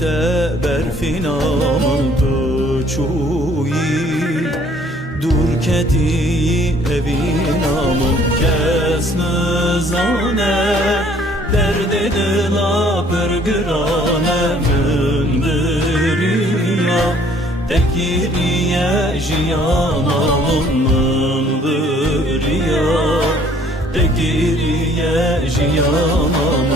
te berfinamıldı çuyi dur keti evin amın kesme zane derde dila pergirane mündiriya tekiriye jiyanamın mündiriya tekiriye jiyanamın